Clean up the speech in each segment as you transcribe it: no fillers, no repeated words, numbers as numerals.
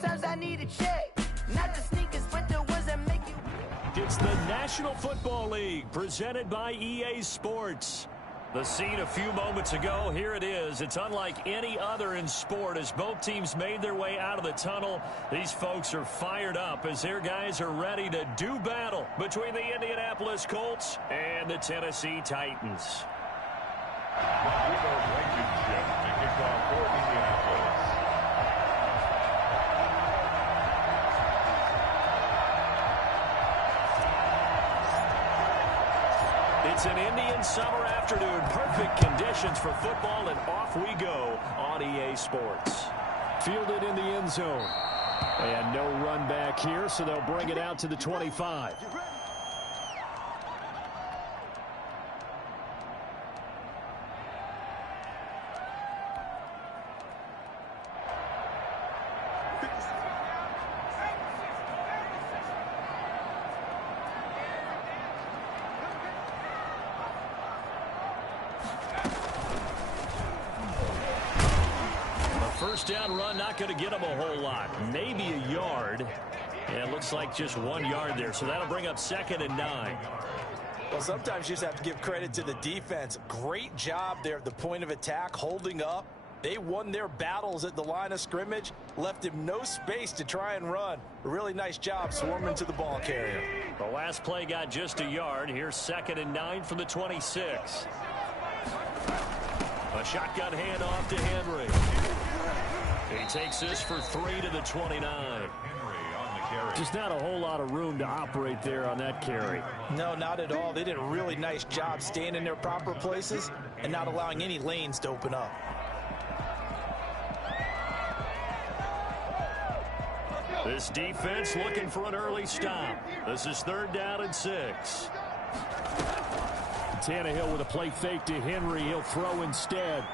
Sometimes I need a check. Not the sneakers, but the ones that make you. It's the National Football League presented by EA Sports. The scene a few moments ago, here it is. It's unlike any other in sport as both teams made their way out of the tunnel. These folks are fired up as their guys are ready to do battle between the Indianapolis Colts and the Tennessee Titans. It's an Indian summer afternoon. Perfect conditions for football, and off we go on EA Sports. Fielded in the end zone. And no run back here, so they'll bring it out to the 25. First down run, not going to get him a whole lot. Maybe a yard. Yeah, it looks like just 1 yard there, so that'll bring up 2nd and 9. Well, sometimes you just have to give credit to the defense. Great job there at the point of attack, holding up. They won their battles at the line of scrimmage, left him no space to try and run. A really nice job swarming to the ball carrier. The last play got just a yard. Here's 2nd and 9 from the 26. A shotgun handoff to Henry. He takes this for 3 to the 29. Just not a whole lot of room to operate there on that carry. No, not at all. They did a really nice job staying in their proper places and not allowing any lanes to open up. This defense looking for an early stop. This is 3rd down and 6. Tannehill with a play fake to Henry. He'll throw instead.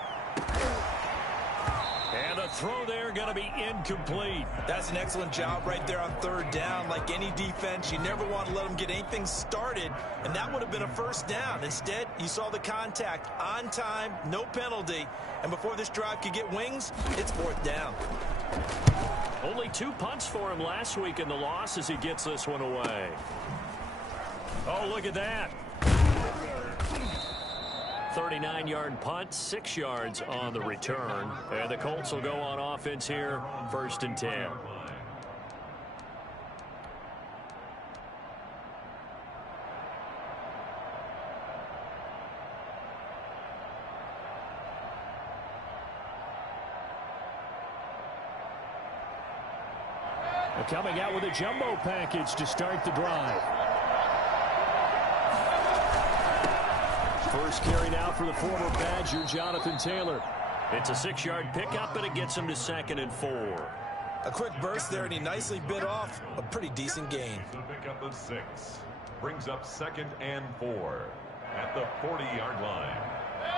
And a throw there going to be incomplete. That's an excellent job right there on 3rd down. Like any defense, you never want to let them get anything started, and that would have been a 1st down. Instead, you saw the contact on time, no penalty, and before this drive could get wings, it's 4th down. Only 2 punts for him last week in the loss as he gets this one away. Oh, look at that. 39-yard punt, 6 yards on the return. And the Colts will go on offense here, 1st and 10. Coming out with a jumbo package to start the drive. First carry now for the former Badger, Jonathan Taylor. It's a 6-yard pickup, and it gets him to 2nd and 4. A quick burst there, and he nicely bit off a pretty decent gain. The pickup of 6 brings up 2nd and 4 at the 40-yard line.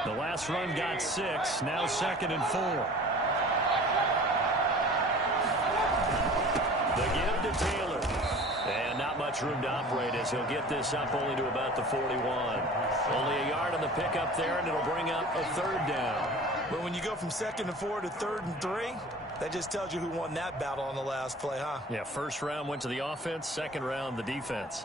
The last run got 6, now 2nd and 4. The give to Taylor. And not much room to operate as he'll get this up only to about the 41. Only a yard on the pickup there, and it'll bring up a 3rd down. But when you go from 2nd and 4 to 3rd and 3, that just tells you who won that battle on the last play, huh? Yeah, 1st round went to the offense, 2nd round the defense.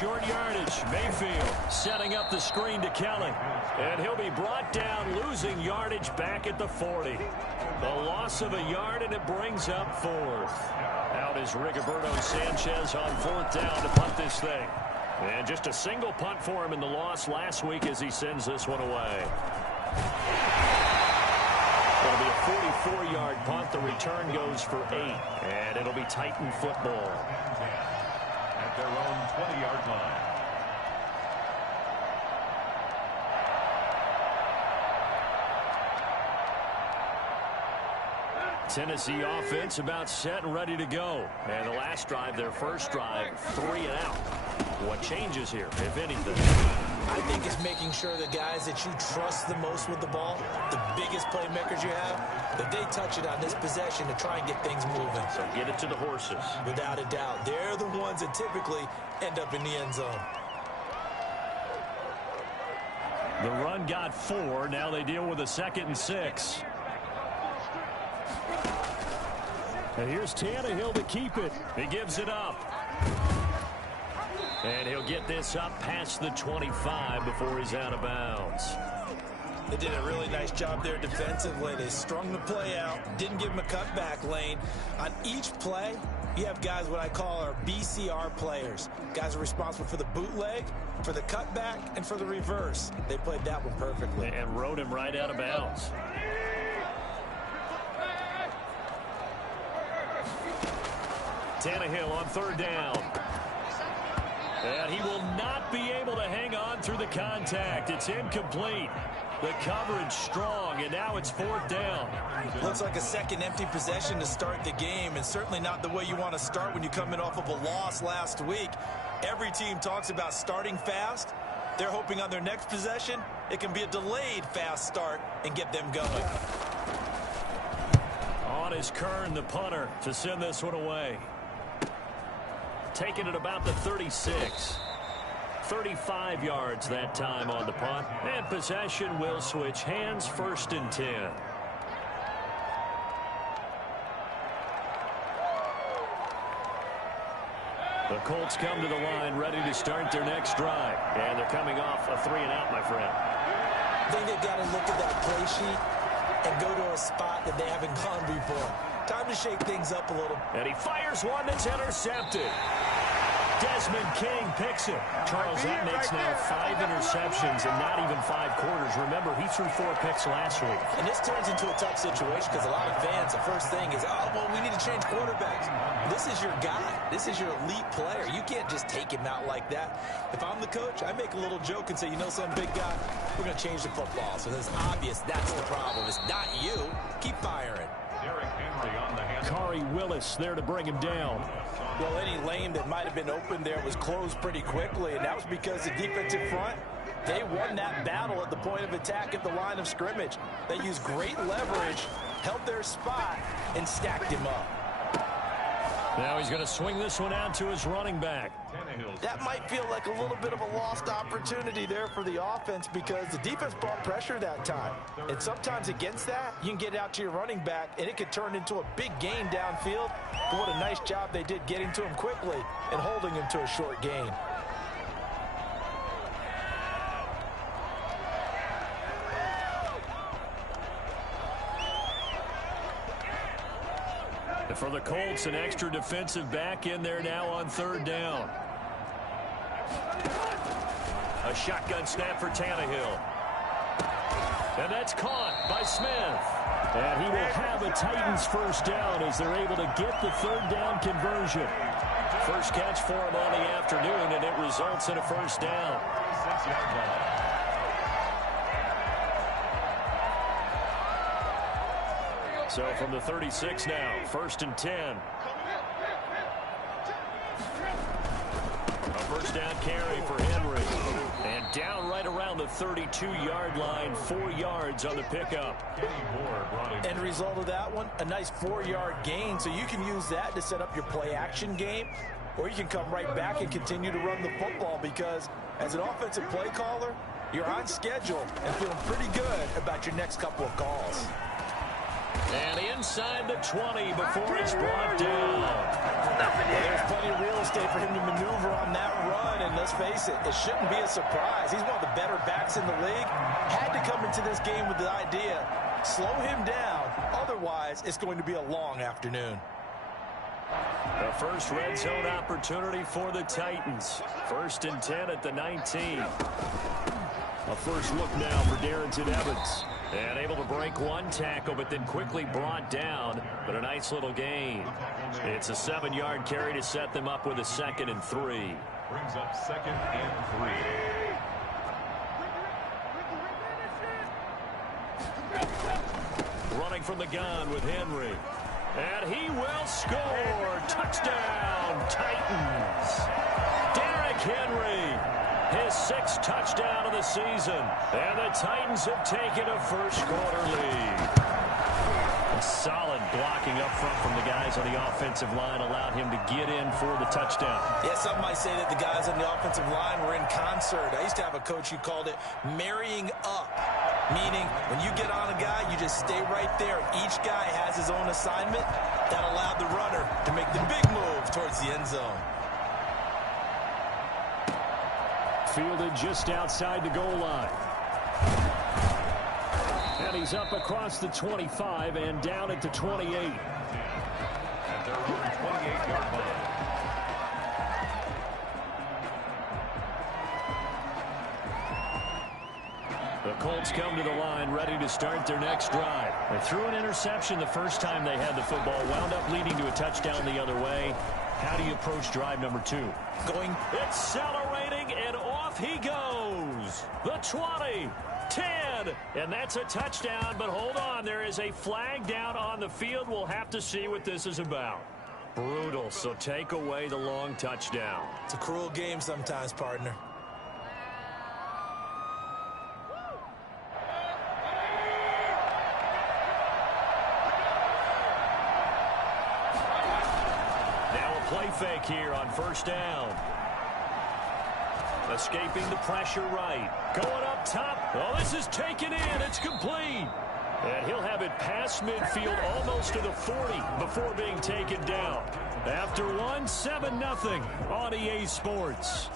Short yardage. Mayfield setting up the screen to Kelly. And he'll be brought down, losing yardage back at the 40. The loss of a yard, and it brings up 4th. Out is Rigoberto Sanchez on 4th down to punt this thing. And just a single punt for him in the loss last week as he sends this one away. It'll be a 44-yard punt. The return goes for 8. And it'll be Titan football. At their own 20-yard line. Tennessee offense about set and ready to go. And the last drive, their first drive, 3 and out. What changes here, if anything? I think it's making sure the guys that you trust the most with the ball, the biggest playmakers you have, that they touch it on this possession to try and get things moving. So get it to the horses. Without a doubt. They're the ones that typically end up in the end zone. The run got 4. Now they deal with a 2nd and 6. And here's Tannehill to keep it. He gives it up. And he'll get this up past the 25 before he's out of bounds. They did a really nice job there defensively. They strung the play out, didn't give him a cutback lane. On each play, you have guys what I call our BCR players. Guys are responsible for the bootleg, for the cutback, and for the reverse. They played that one perfectly. And rode him right out of bounds. Tannehill on 3rd down. And he will not be able to hang on through the contact. It's incomplete. The coverage strong, and now it's 4th down. Looks like a second empty possession to start the game, and certainly not the way you want to start when you come in off of a loss last week. Every team talks about starting fast. They're hoping on their next possession, it can be a delayed fast start and get them going. On is Kern, the punter, to send this one away. Taking it about the 36. 35 yards that time on the punt. And possession will switch hands, 1st and 10. The Colts come to the line ready to start their next drive. And they're coming off a 3-and-out, my friend. I think they've got to look at that play sheet and go to a spot that they haven't gone before. Time to shake things up a little. And he fires one that's intercepted. Desmond King picks it. Charles, that makes now 5 interceptions and not even 5 quarters. Remember, he threw 4 picks last week. And this turns into a tough situation because a lot of fans, the first thing is, oh, well, we need to change quarterbacks. This is your guy. This is your elite player. You can't just take him out like that. If I'm the coach, I make a little joke and say, you know some big guy, we're going to change the football. So it's obvious that's the problem. It's not you. Keep firing. Kari Willis there to bring him down. Well, any lane that might have been open there was closed pretty quickly, and that was because the defensive front, they won that battle at the point of attack at the line of scrimmage. They used great leverage, held their spot, and stacked him up. Now he's going to swing this one out to his running back. That might feel like a little bit of a lost opportunity there for the offense because the defense brought pressure that time. And sometimes against that, you can get out to your running back, and it could turn into a big gain downfield. But what a nice job they did getting to him quickly and holding him to a short gain. And for the Colts, an extra defensive back in there now on 3rd down. A shotgun snap for Tannehill. And that's caught by Smith. And he will have a Titans 1st down as they're able to get the 3rd down conversion. First catch for him on the afternoon, and it results in a 1st down. So from the 36 now, 1st and 10. A 1st down carry for Henry. And down right around the 32-yard line, 4 yards on the pickup. End result of that one, a nice 4-yard gain, so you can use that to set up your play-action game, or you can come right back and continue to run the football because as an offensive play caller, you're on schedule and feeling pretty good about your next couple of calls. And inside the 20 before he's brought down. Well, there's plenty of real estate for him to maneuver on that run, and let's face it, it shouldn't be a surprise. He's one of the better backs in the league. Had to come into this game with the idea, slow him down, otherwise it's going to be a long afternoon. The first red zone opportunity for the Titans. 1st and 10 at the 19. A first look now for Darrington Evans. And able to break one tackle, but then quickly brought down. But a nice little gain. It's a 7-yard carry to set them up with a 2nd and 3. Brings up 2nd and 3. Running from the gun with Henry. And he will score. Touchdown, Titans. Derrick Henry. His 6th touchdown of the season. And the Titans have taken a first-quarter lead. A solid blocking up front from the guys on the offensive line allowed him to get in for the touchdown. Yeah, some might say that the guys on the offensive line were in concert. I used to have a coach who called it marrying up, meaning when you get on a guy, you just stay right there. Each guy has his own assignment. That allowed the runner to make the big move towards the end zone. Fielded just outside the goal line. And he's up across the 25 and down at the 28. At their own 28-yard line. The Colts come to the line ready to start their next drive. They threw an interception the first time they had the football, wound up leading to a touchdown the other way. How do you approach drive number 2? Accelerating, and off he goes. The 20, 10, and that's a touchdown. But hold on, there is a flag down on the field. We'll have to see what this is about. Brutal, so take away the long touchdown. It's a cruel game sometimes, partner. Play fake here on first down. Escaping the pressure right. Going up top. Oh, this is taken in. It's complete. And he'll have it past midfield almost to the 40 before being taken down. After one, 7-0 on EA Sports.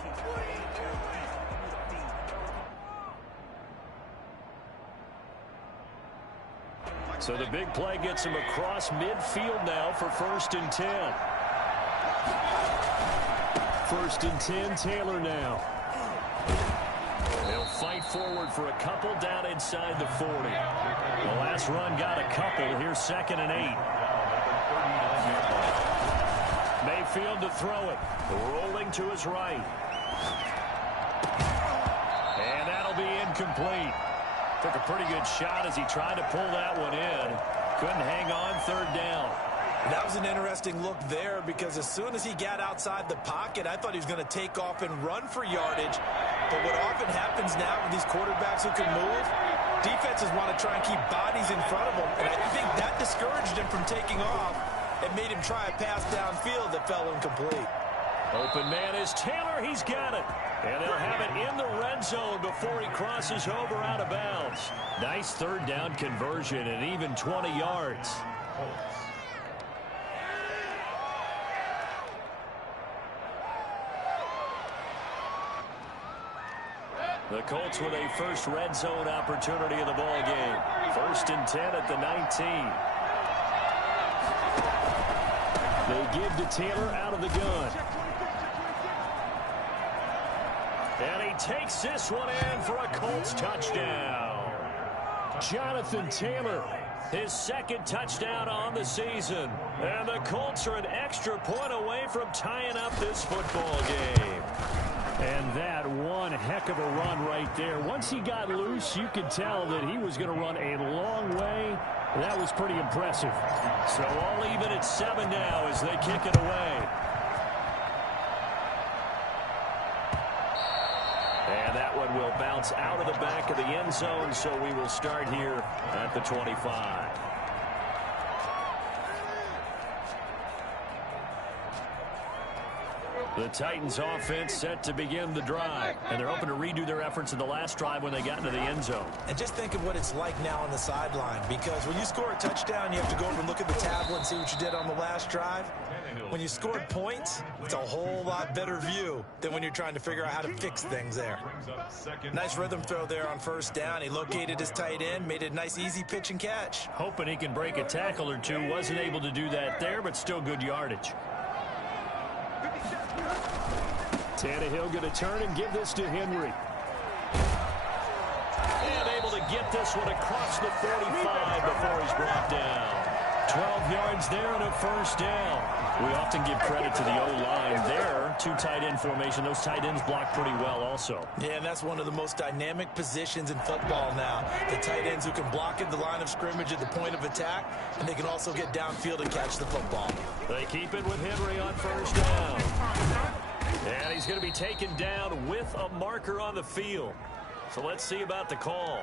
So the big play gets him across midfield now for 1st and 10. 1st and 10, Taylor now. They'll fight forward for a couple down inside the 40. The last run got a couple. Here's 2nd and 8. Mayfield to throw it. Rolling to his right. And that'll be incomplete. Took a pretty good shot as he tried to pull that one in. Couldn't hang on 3rd down. That was an interesting look there because as soon as he got outside the pocket, I thought he was going to take off and run for yardage. But what often happens now with these quarterbacks who can move, defenses want to try and keep bodies in front of them. And I think that discouraged him from taking off and made him try a pass downfield that fell incomplete. Open man is Taylor. He's got it. And they'll have it in the red zone before he crosses over out of bounds. Nice 3rd down conversion and even 20 yards. The Colts with a first red zone opportunity in the ball game. 1st and 10 at the 19. They give to Taylor out of the gun. And he takes this one in for a Colts touchdown. Jonathan Taylor, his 2nd touchdown on the season. And the Colts are an extra point away from tying up this football game. And that one heck of a run right there. Once he got loose, you could tell that he was going to run a long way. That was pretty impressive. So all even at 7 now as they kick it away. And that one will bounce out of the back of the end zone, so we will start here at the 25. The Titans offense set to begin the drive. And they're hoping to redo their efforts in the last drive when they got into the end zone. And just think of what it's like now on the sideline, because when you score a touchdown, you have to go over and look at the tablet and see what you did on the last drive. When you scored points, it's a whole lot better view than when you're trying to figure out how to fix things there. Nice rhythm throw there on 1st down. He located his tight end, made it a nice easy pitch and catch. Hoping he can break a tackle or two. Wasn't able to do that there, but still good yardage. Tannehill going to turn and give this to Henry. And able to get this one across the 45 before he's brought down. 12 yards there and a 1st down. We often give credit to the O-line there. 2 tight end formation. Those tight ends block pretty well also. Yeah, and that's one of the most dynamic positions in football now. The tight ends who can block at the line of scrimmage at the point of attack, and they can also get downfield and catch the football. They keep it with Henry on 1st down. And he's going to be taken down with a marker on the field. So let's see about the call.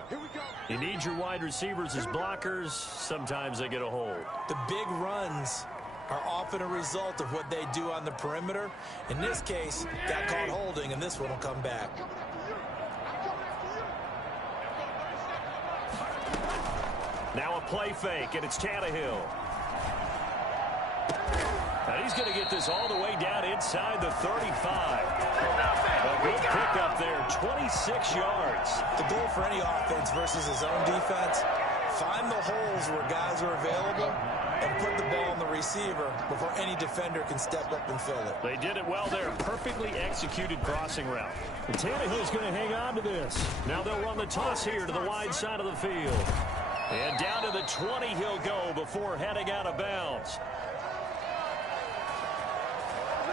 You need your wide receivers as blockers. Sometimes they get a hold. The big runs are often a result of what they do on the perimeter. In this case, got caught holding, and this one will come back. Now a play fake, and it's Tannehill. And he's going to get this all the way down inside the 35. A good pickup there, 26 yards. The goal for any offense versus his own defense, find the holes where guys are available and put the ball on the receiver before any defender can step up and fill it. They did it well there. Perfectly executed crossing route. And Tannehill's going to hang on to this. Now they'll run the toss here to the wide side of the field. And down to the 20 he'll go before heading out of bounds.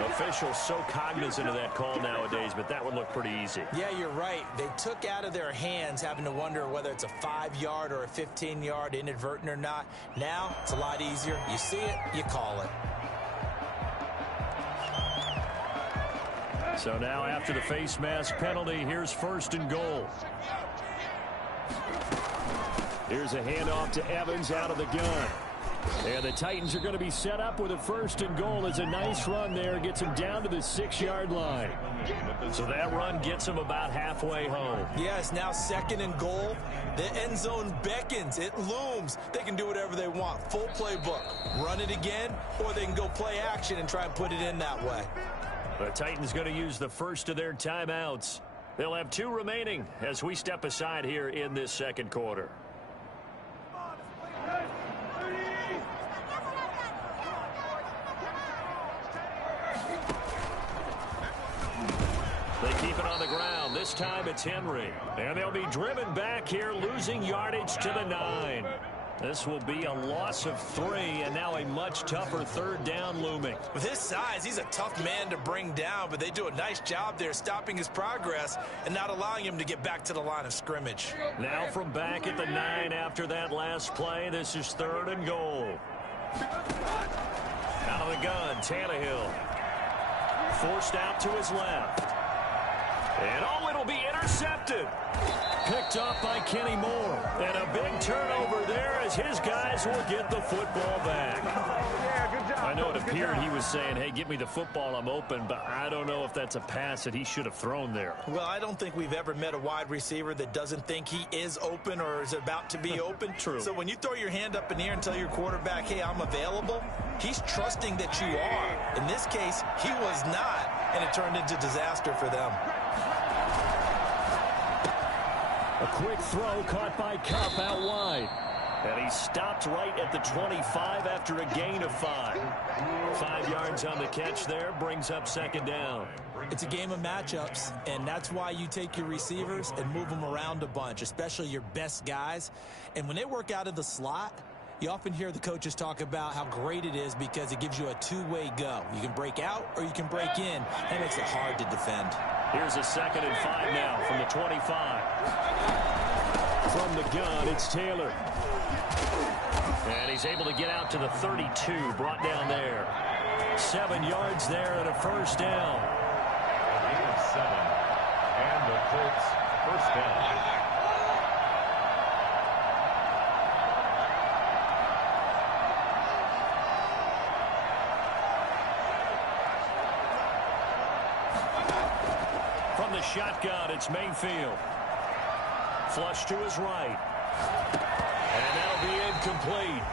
Officials so cognizant of that call nowadays, but that would look pretty easy. Yeah, you're right. They took out of their hands having to wonder whether it's a 5-yard or a 15-yard, inadvertent or not. Now, it's a lot easier. You see it, you call it. So now after the face mask penalty, here's 1st and goal. Here's a handoff to Evans out of the gun. And the Titans are going to be set up with a 1st and goal. It's a nice run there. Gets them down to the 6-yard line. So that run gets them about halfway home. Yeah, it's now 2nd and goal. The end zone beckons. It looms. They can do whatever they want. Full playbook. Run it again, or they can go play action and try and put it in that way. The Titans going to use the first of their timeouts. They'll have 2 remaining as we step aside here in this 2nd quarter. They keep it on the ground. This time it's Henry. And they'll be driven back here, losing yardage to the 9. This will be a loss of 3, and now a much tougher 3rd down looming. With his size, he's a tough man to bring down, but they do a nice job there stopping his progress and not allowing him to get back to the line of scrimmage. Now from back at the 9 after that last play, this is 3rd and goal. Out of the gun, Tannehill. Forced out to his left. And oh, it'll be intercepted. Picked up by Kenny Moore. And a big turnover there as his guys will get the football back. I know it appeared he was saying, hey, give me the football, I'm open, but I don't know if that's a pass that he should have thrown there. Well, I don't think we've ever met a wide receiver that doesn't think he is open or is about to be open. True. So when you throw your hand up in the air and tell your quarterback, hey, I'm available, he's trusting that you are. In this case, he was not, and it turned into disaster for them. A quick throw caught by Kupp out wide. And he stopped right at the 25 after a gain of 5. 5 yards on the catch there, brings up 2nd down. It's a game of matchups, and that's why you take your receivers and move them around a bunch, especially your best guys. And when they work out of the slot, you often hear the coaches talk about how great it is because it gives you a 2-way go. You can break out or you can break in, and it makes it hard to defend. Here's a 2nd and 5 now from the 25. From the gun, it's Taylor. And he's able to get out to the 32, brought down there. 7 yards there and a 1st down. Gain of 7, and the Colts 1st down. From the shotgun, it's Mayfield. Flush to his right. And that'll be incomplete.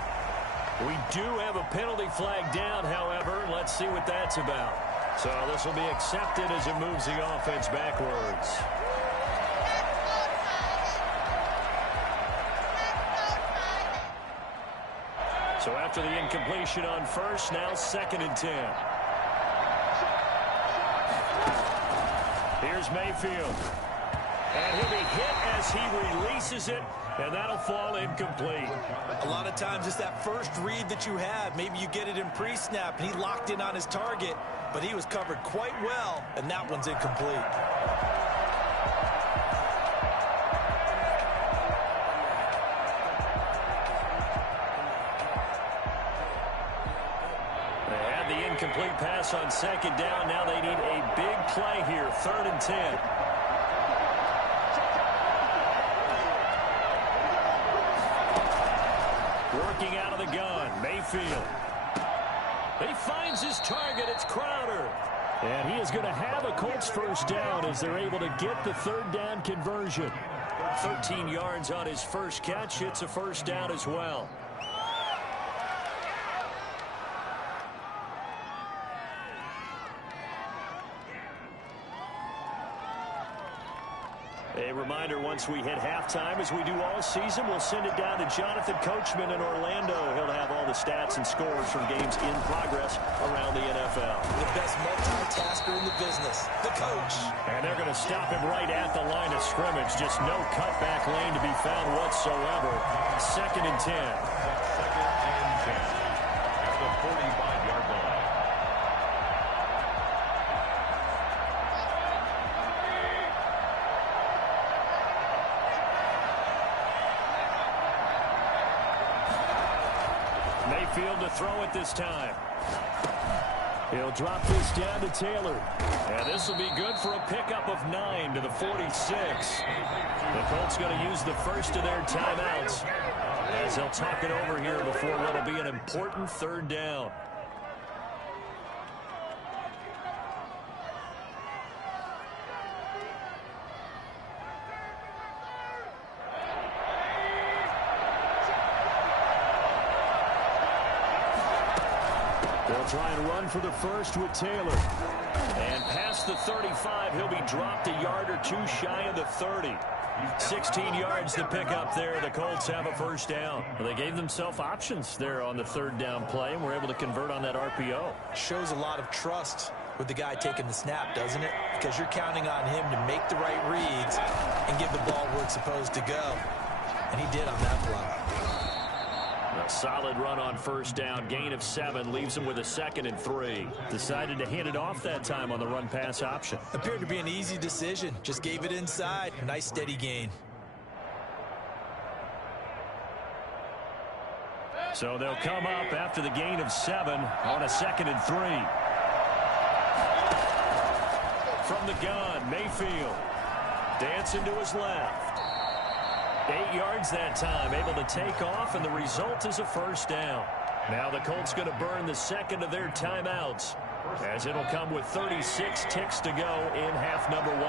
We do have a penalty flag down, however. Let's see what that's about. So this will be accepted as it moves the offense backwards. So after the incompletion on 1st, now 2nd and 10. Here's Mayfield. And he'll be hit as he releases it, and that'll fall incomplete. A lot of times it's that first read that you have. Maybe you get it in pre-snap, and he locked in on his target, but he was covered quite well, and that one's incomplete. incomplete pass on second down. Now they need a big play here, 3rd and 10. Working out of the gun, Mayfield. He finds his target. It's Crowder. And he is going to have a Colts first down as they're able to get the 3rd down conversion. 13 yards on his first catch. It's a first down as well. A reminder, once we hit halftime, as we do all season, we'll send it down to Jonathan Coachman in Orlando. He'll have all the stats and scores from games in progress around the NFL. The best multitasker in the business, the coach. And they're going to stop him right at the line of scrimmage. Just no cutback lane to be found whatsoever. 2nd and 10. 2nd and 10 at the 45-yard line. Mayfield to throw it this time. He'll drop this down to Taylor. And this will be good for a pickup of 9 to the 46. The Colts going to use the first of their timeouts as they'll talk it over here before what will be an important 3rd down. They'll try and run for the first with Taylor. And past the 35, he'll be dropped a yard or two shy of the 30. 16 yards to pick up there. The Colts have a first down. Well, they gave themselves options there on the 3rd down play, and were able to convert on that RPO. Shows a lot of trust with the guy taking the snap, doesn't it? Because you're counting on him to make the right reads and give the ball where it's supposed to go. And he did on that play. A solid run on first down. Gain of 7 leaves him with a 2nd and 3. Decided to hand it off that time on the run-pass option. Appeared to be an easy decision. Just gave it inside. Nice steady gain. So they'll come up after the gain of 7 on a 2nd and 3. From the gun, Mayfield. Dancing to his left. 8 yards that time, able to take off, and the result is a first down. Now the Colts going to burn the 2nd of their timeouts, as it'll come with 36 ticks to go in half number 1.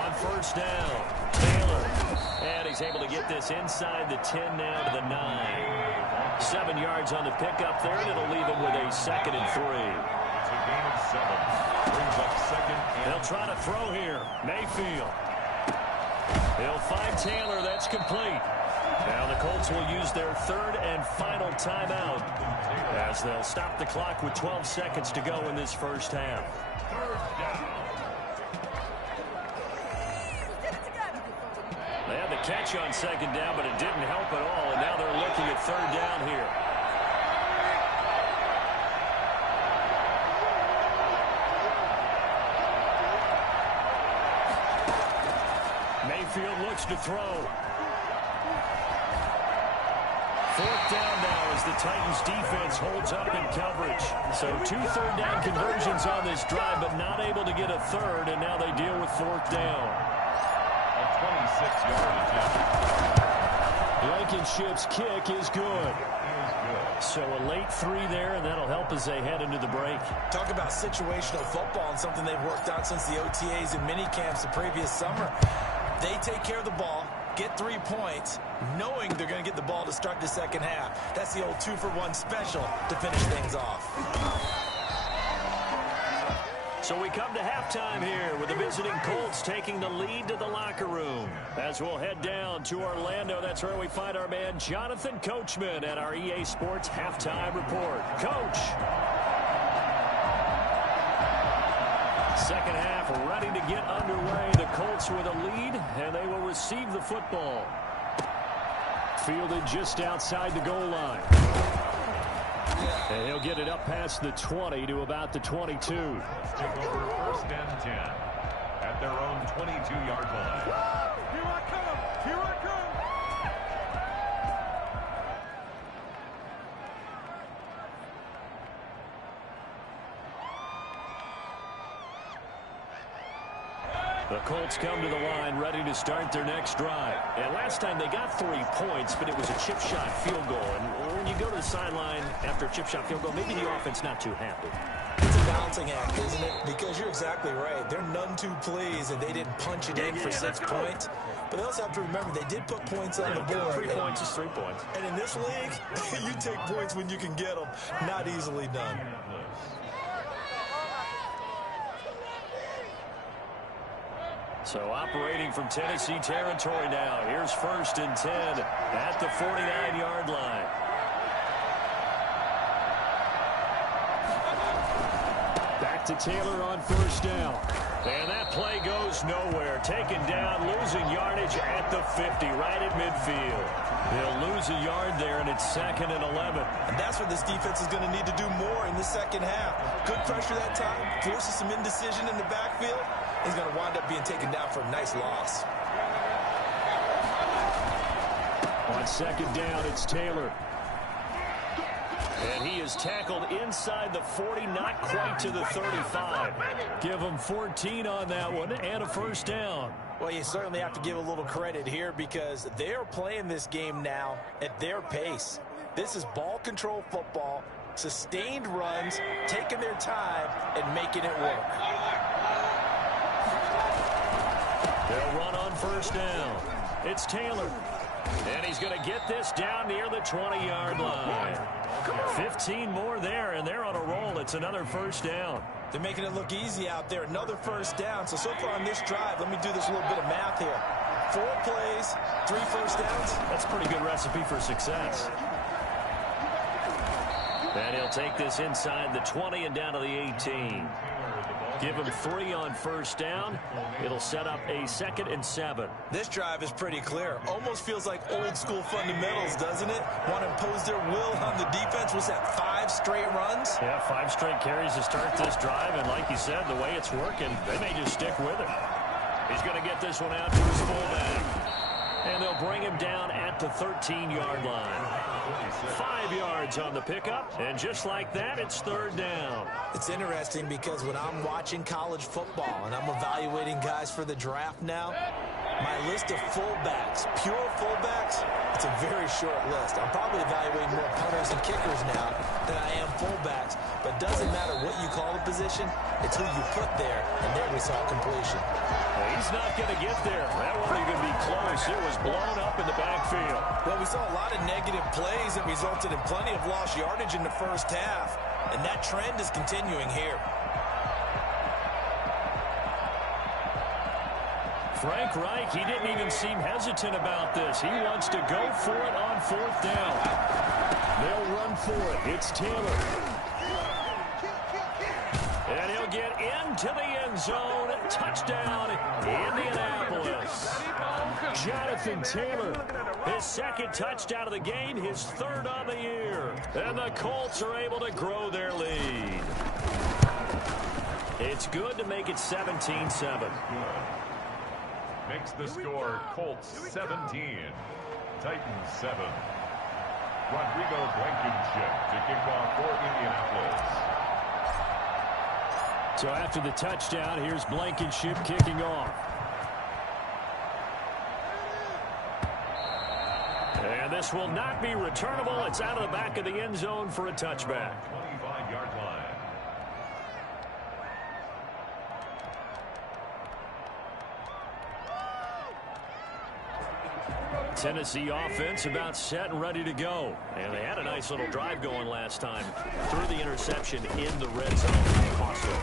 On first down, Taylor. And he's able to get this inside the 10 now to the 9. 7 yards on the pickup there, and it'll leave him with a 2nd and 3. It's a gain of 7. Brings up 2nd and... They'll try to throw here. Mayfield. He'll find Taylor. That's complete. Now the Colts will use their 3rd and final timeout as they'll stop the clock with 12 seconds to go in this first half. 3rd down. They had the catch on 2nd down, but it didn't help at all, and now they're looking at 3rd down here. Mayfield looks to throw. 4th down now as the Titans defense holds up in coverage. So 2 3rd down conversions on this drive, but not able to get a 3rd, and now they deal with 4th down. A 26-yard attempt. Blankenship's kick is good. So a late 3 there, and that'll help as they head into the break. Talk about situational football and something they've worked on since the OTAs and mini camps the previous summer. They take care of the ball, get 3 points, knowing they're going to get the ball to start the second half. That's the old 2-for-1 special to finish things off. So we come to halftime here with the visiting Colts taking the lead to the locker room. As we'll head down to Orlando, that's where we find our man Jonathan Coachman at our EA Sports Halftime Report. Coach. Second half ready to get underway. The Colts with a lead, and they will receive the football. Fielded just outside the goal line. And he'll get it up past the 20 to about the 22. Take over 1st and 10 at their own 22-yard line. Here I come! Here I come! The Colts come to the line ready to start their next drive. And last time they got 3 points, but it was a chip shot field goal. And when you go to the sideline after a chip shot field goal, maybe the offense not too happy. It's a balancing act, isn't it? Because you're exactly right. They're none too pleased that they didn't punch it in for 6 points. But they also have to remember they did put points on the board. 3 points is 3 points. And in this league, you take points when you can get them. Not easily done. So operating from Tennessee territory now. Here's 1st and 10 at the 49-yard line. Back to Taylor on 1st down. And that play goes nowhere. Taken down, losing yardage at the 50, right at midfield. They'll lose a yard there, and it's 2nd and 11. And that's what this defense is going to need to do more in the second half. Good pressure that time, forces some indecision in the backfield. He's going to wind up being taken down for a nice loss. On 2nd down, it's Taylor. And he is tackled inside the 40, not quite to the 35. Give him 14 on that one and a 1st down. Well, you certainly have to give a little credit here because they're playing this game now at their pace. This is ball control football, sustained runs, taking their time, and making it work. They'll run on 1st down. It's Taylor. And he's going to get this down near the 20-yard line. 15 more there, and they're on a roll. It's another 1st down. They're making it look easy out there. Another 1st down. So far on this drive, let me do this little bit of math here. 4 plays, 3 1st downs. That's a pretty good recipe for success. And he'll take this inside the 20 and down to the 18. Give him 3 on 1st down. It'll set up a 2nd and 7. This drive is pretty clear. Almost feels like old school fundamentals, doesn't it? Want to impose their will on the defense. Was that 5 straight runs? Yeah, 5 straight carries to start this drive. And like you said, the way it's working, they may just stick with it. He's going to get this one out to his fullback. And they'll bring him down at the 13-yard line. 5 yards on the pickup, and just like that, it's 3rd down. It's interesting because when I'm watching college football and I'm evaluating guys for the draft now, my list of fullbacks, pure fullbacks, it's a very short list. I'm probably evaluating more punters and kickers now than I am fullbacks, but it doesn't matter what you call the position, it's who you put there, and there we saw completion. Well, he's not going to get there. That wasn't even be close. It was blown up in the backfield. Well, we saw a lot of negative plays that resulted in plenty of lost yardage in the 1st half, and that trend is continuing here. Frank Reich, he didn't even seem hesitant about this. He wants to go for it on 4th down. They'll run for it. It's Taylor. And he'll get into the end zone. Touchdown, Indianapolis. Jonathan Taylor, his 2nd touchdown of the game, his 3rd on the year. And the Colts are able to grow their lead. It's good to make it 17-7. Makes the score Colts 17, Titans 7. Rodrigo Blankenship to kick off for Indianapolis. So after the touchdown, here's Blankenship kicking off. And this will not be returnable. It's out of the back of the end zone for a touchback. 25-yard line. Tennessee offense about set and ready to go. And they had a nice little drive going last time. Threw the interception in the red zone. Cost them.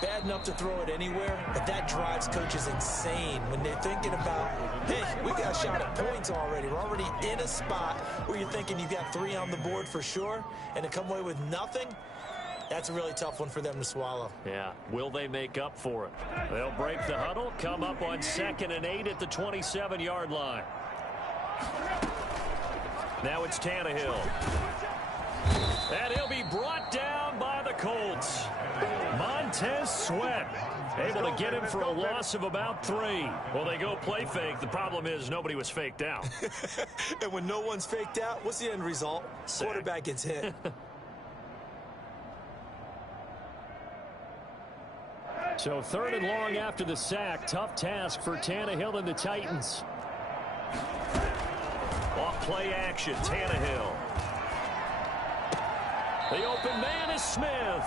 Bad enough to throw it anywhere, but that drives coaches insane when they're thinking about, hey, we got a shot at points already. We're already in a spot where you're thinking you've got 3 on the board for sure, and to come away with nothing, that's a really tough one for them to swallow. Yeah, will they make up for it? They'll break the huddle, come up on 2nd and 8 at the 27-yard line. Now it's Tannehill. And he'll be brought down by the Colts. Montez Sweat able to get him for a loss of about 3. Well, they go play fake. The problem is nobody was faked out. And when no one's faked out, what's the end result? Sack. Quarterback gets hit. So 3rd and long after the sack. Tough task for Tannehill and the Titans. Off play action, Tannehill. The open man is Smith.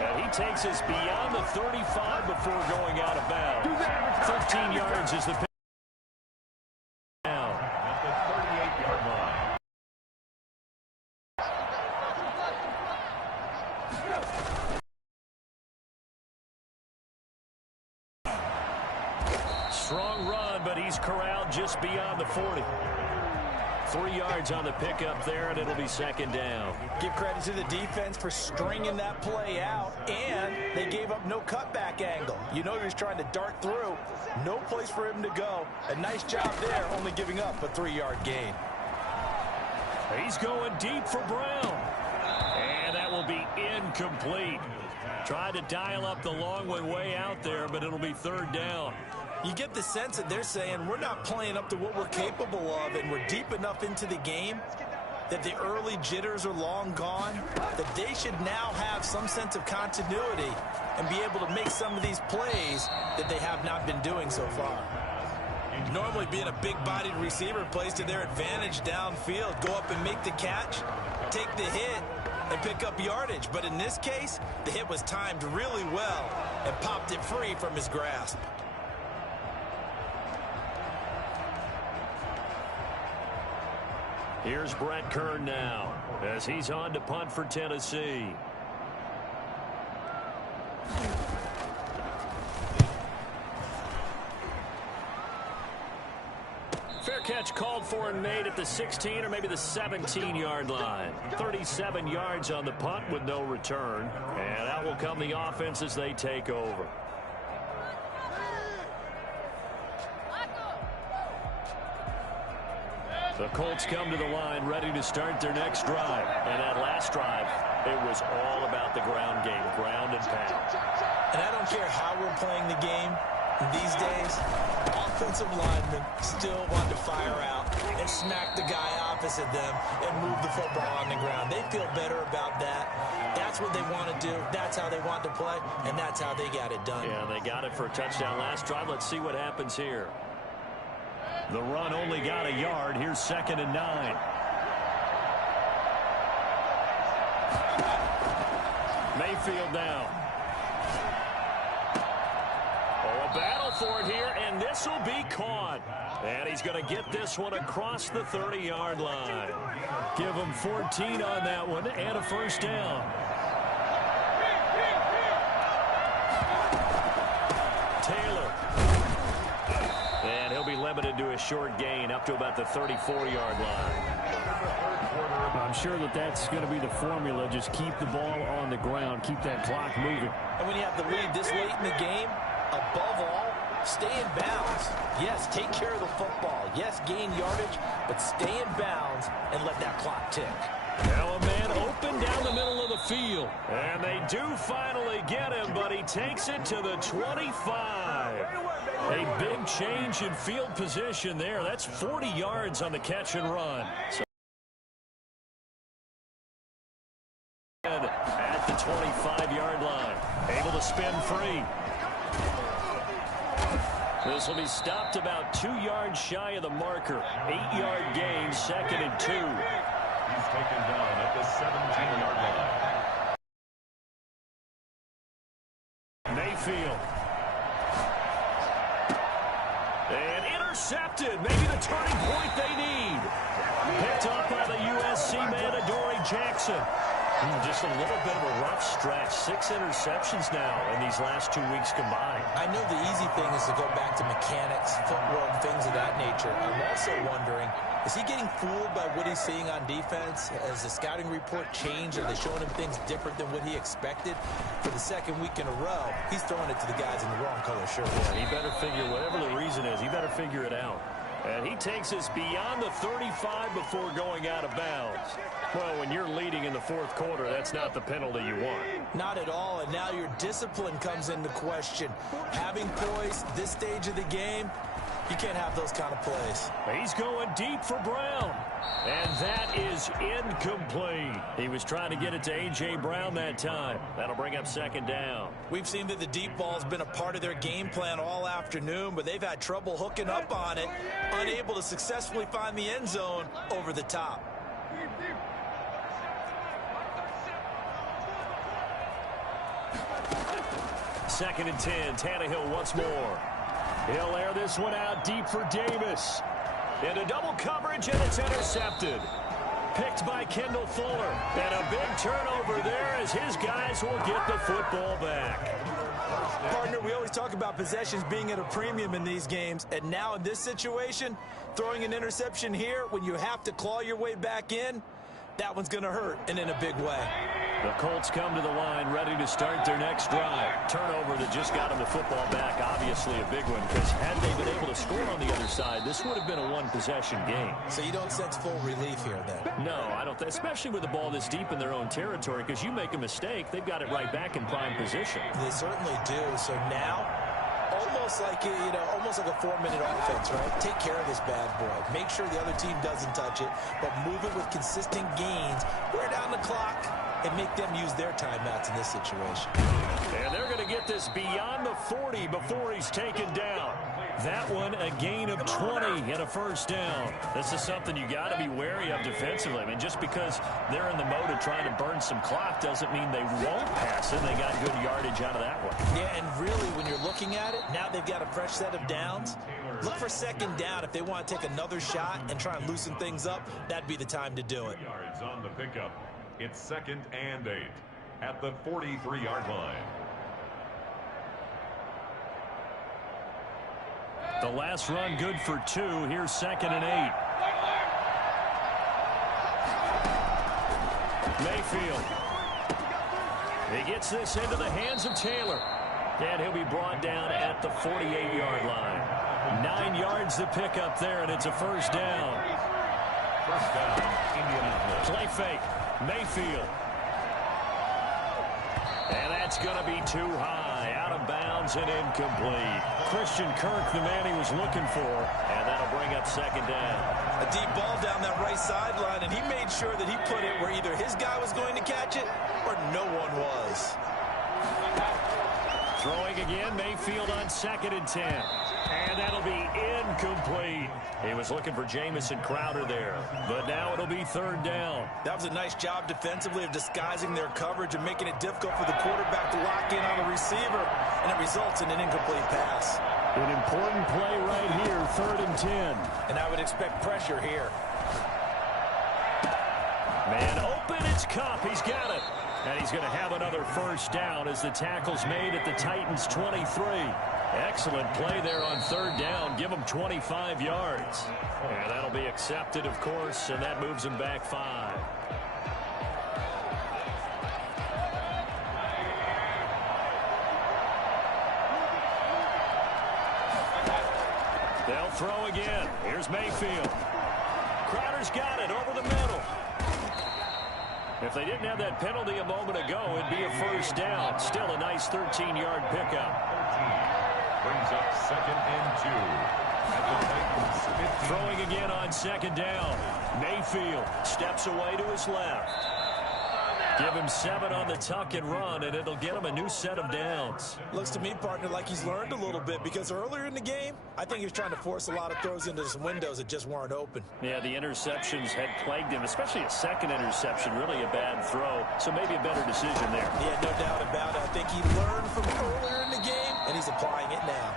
And he takes us beyond the 35 before going out of bounds. 13 yards is the pick. Now At the 38-yard line. Strong run, but he's corralled just beyond the 40. 3 yards on the pickup there, and it'll be 2nd down. Give credit to the defense for stringing that play out, and they gave up no cutback angle. You know he was trying to dart through. No place for him to go. A nice job there, only giving up a 3-yard gain. He's going deep for Brown. And that will be incomplete. Tried to dial up the long one way out there, but it'll be 3rd down. You get the sense that they're saying we're not playing up to what we're capable of, and we're deep enough into the game that the early jitters are long gone, that they should now have some sense of continuity and be able to make some of these plays that they have not been doing so far. Normally being a big-bodied receiver plays to their advantage downfield. Go up and make the catch, take the hit, and pick up yardage. But in this case, the hit was timed really well and popped it free from his grasp. Here's Brett Kern now as he's on to punt for Tennessee. Fair catch called for and made at the 16 or maybe the 17-yard line. 37 yards on the punt with no return. And out will come the offense as they take over. The Colts come to the line ready to start their next drive. And that last drive, it was all about the ground game, ground and pound. And I don't care how we're playing the game these days, offensive linemen still want to fire out and smack the guy opposite them and move the football on the ground. They feel better about that. That's what they want to do. That's how they want to play, and that's how they got it done. Yeah, they got it for a touchdown last drive. Let's see what happens here. The run only got a yard. Here's 2nd and 9. Mayfield down. Oh, a battle for it here, and this will be caught. And he's going to get this one across the 30-yard line. Give him 14 on that one and a 1st down. Taylor. And he'll be limited to a short gain up to about the 34-yard line. I'm sure that that's going to be the formula. Just keep the ball on the ground. Keep that clock moving. And when you have the lead this late in the game, above all, stay in bounds. Yes, take care of the football. Yes, gain yardage, but stay in bounds and let that clock tick. Now a man open down the middle of the field. And they do finally get him, but he takes it to the 25. A big change in field position there. That's 40 yards on the catch and run. So at the 25-yard line. Able to spin free. This will be stopped about 2 yards shy of the marker. 8-yard gain, 2nd and 2. He's taken down at the 17-yard line. Mayfield. And intercepted. Maybe the turning point they need. Picked up by the USC man, Adoree Jackson. Just a little bit of a rough stretch. 6 interceptions now in these last 2 weeks combined. I know the easy thing is to go back to mechanics, footwork, things of that nature. I'm also wondering, is he getting fooled by what he's seeing on defense? Has the scouting report changed? Are they showing him things different than what he expected? For the 2nd week in a row, he's throwing it to the guys in the wrong color shirt. He better figure, whatever the reason is, he better figure it out. And he takes us beyond the 35 before going out of bounds. Well, when you're leading in the 4th quarter, that's not the penalty you want. Not at all, and now your discipline comes into question. Having poise this stage of the game, You can't have those kind of plays. He's going deep for Brown. And that is incomplete. He was trying to get it to A.J. Brown that time. That'll bring up second down. We've seen that the deep ball has been a part of their game plan all afternoon, but they've had trouble hooking up on it, unable to successfully find the end zone over the top. Second and 10, Tannehill once more. He'll air this one out deep for Davis. Into double coverage, and it's intercepted. Picked by Kendall Fuller. And a big turnover there as his guys will get the football back. Partner, we always talk about possessions being at a premium in these games. And now in this situation, throwing an interception here when you have to claw your way back in, that one's going to hurt, and in a big way. The Colts come to the line ready to start their next drive. Turnover that just got them the football back, obviously a big one, because had they been able to score on the other side, this would have been a one-possession game. So you don't sense full relief here then? No, I don't, especially with the ball this deep in their own territory, because you make a mistake, they've got it right back in prime position. They certainly do. So now, almost like a 4-minute offense, right? Take care of this bad boy. Make sure the other team doesn't touch it, but move it with consistent gains. Wear down the clock and make them use their timeouts in this situation. And they're going to get this beyond the 40 before he's taken down. That one, a gain of 20 and a first down. This is something you got to be wary of defensively. I mean, just because they're in the mode of trying to burn some clock doesn't mean they won't pass it. They got good yardage out of that one. Yeah, and really, when you're looking at it, now they've got a fresh set of downs. Look for second down. If they want to take another shot and try and loosen things up, that'd be the time to do it. Yards on the pickup. It's 2nd and 8 at the 43-yard line. The last run good for 2. Here's 2nd and 8. Mayfield. He gets this into the hands of Taylor. And he'll be brought down at the 48-yard line. 9 yards to pick up there, and it's a first down. First down, Indianapolis. Play fake. Mayfield. And that's going to be too high. Out of bounds and incomplete. Christian Kirk, the man he was looking for. And that'll bring up second down. A deep ball down that right sideline, and he made sure that he put it where either his guy was going to catch it or no one was. Throwing again, Mayfield on 2nd and 10. And that'll be incomplete. He was looking for Jamison Crowder there. But now it'll be 3rd down. That was a nice job defensively of disguising their coverage and making it difficult for the quarterback to lock in on the receiver. And it results in an incomplete pass. An important play right here, 3rd and 10. And I would expect pressure here. Man open, it's Kupp. He's got it. And he's going to have another first down as the tackle's made at the Titans' 23. Excellent play there on 3rd down. Give them 25 yards. And that'll be accepted, of course, and that moves them back 5. They'll throw again. Here's Mayfield. Crowder's got it over the middle. If they didn't have that penalty a moment ago, it'd be a first down. Still a nice 13-yard pickup. 13 brings up 2nd and 2 at the Titans' 15. Throwing again on 2nd down. Mayfield steps away to his left. Give him 7 on the tuck and run, and it'll get him a new set of downs. Looks to me, partner, like he's learned a little bit, because earlier in the game, I think he was trying to force a lot of throws into some windows that just weren't open. Yeah, the interceptions had plagued him, especially a second interception, really a bad throw. So maybe a better decision there. Yeah, no doubt about it. I think he learned from earlier in the game, and he's applying it now.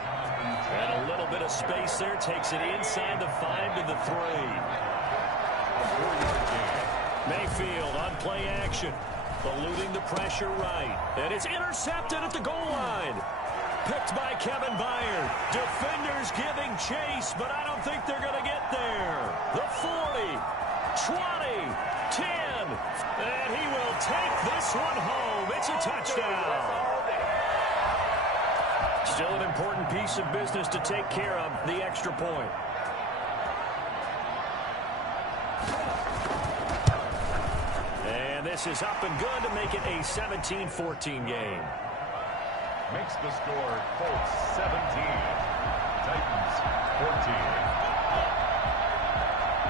And a little bit of space there, takes it inside the 5 to the 3. A 4-yard gain. Mayfield on play action, eluding the pressure right. And it's intercepted at the goal line. Picked by Kevin Byard. Defenders giving chase, but I don't think they're going to get there. The 40, 20, 10. And he will take this one home. It's a touchdown. Still an important piece of business to take care of, the extra point. This is up and good to make it a 17-14 game. Makes the score Colts 17, Titans 14.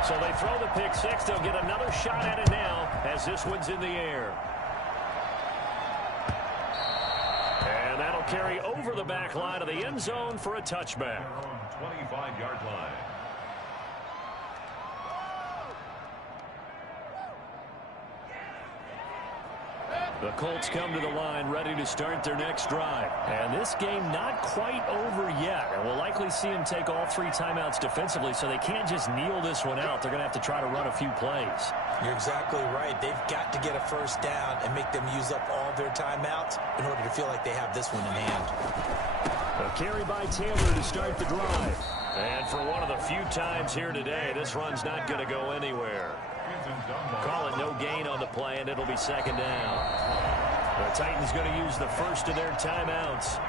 So they throw the pick six. They'll get another shot at it now as this one's in the air. And that'll carry over the back line of the end zone for a touchback. 25-yard line. The Colts come to the line ready to start their next drive. And this game not quite over yet. And we'll likely see them take all three timeouts defensively, so they can't just kneel this one out. They're going to have to try to run a few plays. You're exactly right. They've got to get a first down and make them use up all their timeouts in order to feel like they have this one in hand. A carry by Taylor to start the drive. And for one of the few times here today, this run's not going to go anywhere. Call it no gain on the play, and it'll be second down. The Titans going to use the first of their timeouts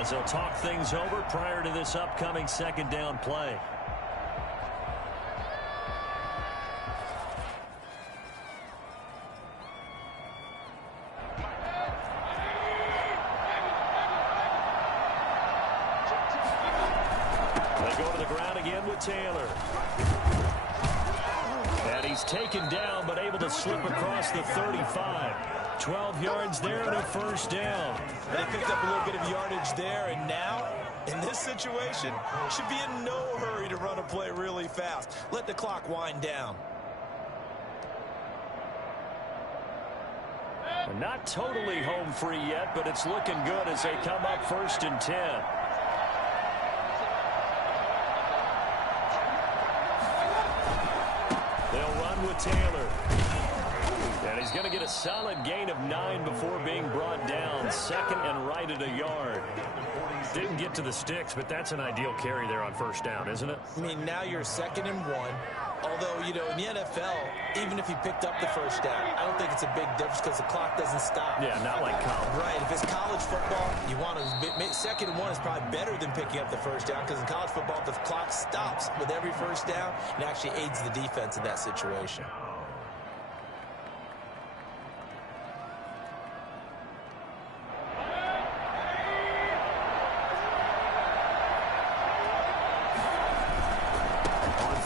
as they'll talk things over prior to this upcoming second down play. They go to the ground again with Taylor. And he's taken down, but able to slip across the 35. 12 yards there and a first down. They picked up a little bit of yardage there, and now, in this situation, should be in no hurry to run a play really fast. Let the clock wind down. Not totally home free yet, but it's looking good as they come up 1st and 10. They'll run with Taylor. And he's going to get a solid gain of 9 before being brought down. Second and right at a yard. Didn't get to the sticks, but that's an ideal carry there on first down, isn't it? I mean, now you're 2nd and 1. Although, you know, in the NFL, even if he picked up the first down, I don't think it's a big difference because the clock doesn't stop. Yeah, not like college. Right. If it's college football, you want to 2nd and 1 is probably better than picking up the first down because in college football, the clock stops with every first down and actually aids the defense in that situation.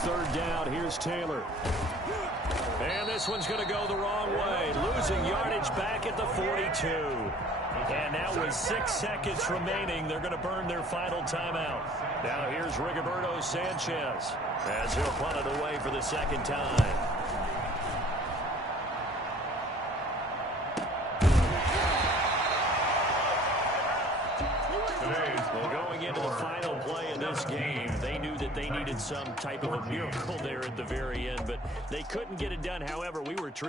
Third down, here's Taylor. And this one's going to go the wrong way. Losing yardage back at the 42. And now with 6 seconds remaining, they're going to burn their final timeout. Now here's Rigoberto Sanchez as he'll punt it away for the second time. Well, going into the final play of this game, they knew that they needed some type of a miracle there at the very end, but they couldn't get it done. However, we were treated